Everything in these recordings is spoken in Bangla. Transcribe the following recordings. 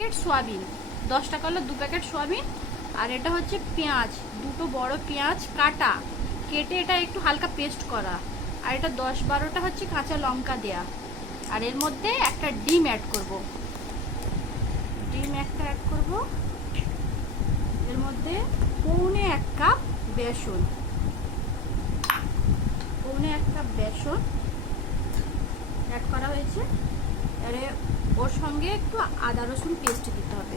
Packet soybean. দশ টাকা হলো দু প্যাকেট সোয়াবিন। আর এটা হচ্ছে পেঁয়াজ। দুটো বড় পেঁয়াজ কাটা। কেটে এটা একটু হালকা পেস্ট করা। আর এটা দশ বারোটা হচ্ছে কাঁচা লঙ্কা দেয়া। আর এর মধ্যে একটা ডিম অ্যাড করব। ডিম একটা অ্যাড করব। এর মধ্যে পৌনে এক কাপ বেসন। পৌনে এক কাপ বেসন অ্যাড করা হয়েছে। এবারে ওর সঙ্গে একটু আদা রসুন পেস্ট দিতে হবে।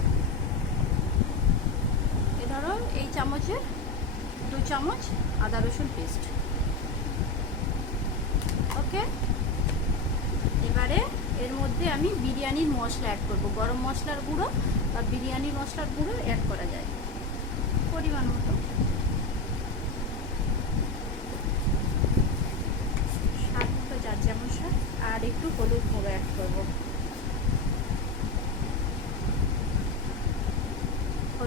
এ ধরো এই চামচের দু চামচ আদা রসুন পেস্ট ওকে? এবারে এর মধ্যে আমি বিরিয়ানির মশলা অ্যাড করব। গরম মশলার গুঁড়ো বা বিরিয়ানির মশলার গুঁড়ো অ্যাড করা যায়। পরিমাণ মতো। স্বাদ মতো যার যেমন স্বাদ, আর একটু হলুদ গুঁড়ো অ্যাড করব।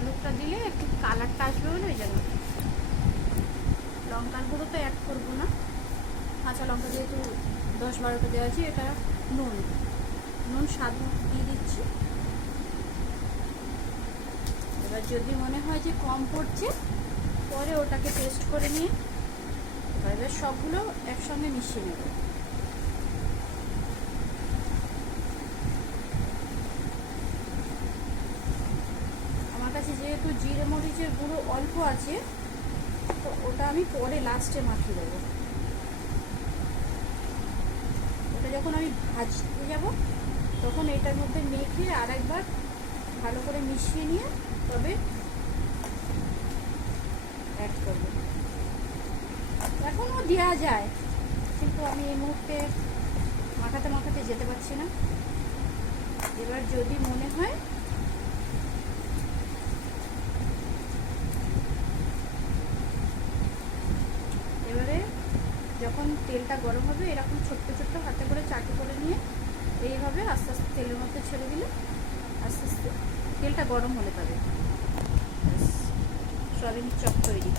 হলুদটা দিলে একটু কালারটা আসবে বলে ওই জন্য। লঙ্কার গুঁড়ো তো অ্যাড করব না। কাঁচা লঙ্কা যেহেতু দশ বারোটা দেওয়া আছে, এটা নুন। নুন স্বাদ দিয়ে দিচ্ছি। এবার যদি মনে হয় যে কম পড়ছে, পরে ওটাকে টেস্ট করে নিয়ে এবার সবগুলো একসঙ্গে মিশিয়ে নেব। যেহেতু জিরে মরিচের গুঁড়ো অল্প আছে, তো ওটা আমি পরে লাস্টে মাখিয়ে দেবো। ওটা যখন আমি ভাজতে যাব, তখন এটার মধ্যে মেখে আর একবার ভালো করে মিশিয়ে নিয়ে তবে অ্যাড করব। এখনও দেওয়া যায়, কিন্তু আমি এই মুহূর্তে মাখাতে মাখাতে যেতে পারছি না। এবার যদি মনে হয় এবারে যখন তেলটা গরম হবে এরকম ছোট্ট ছোট্ট হাতে করে চাটু করে নিয়ে এইভাবে আস্তে আস্তে তেলের মধ্যে ছেড়ে দিলে আস্তে আস্তে তেলটা গরম হলে ব্যাস, সয়াবিন চপ তৈরি।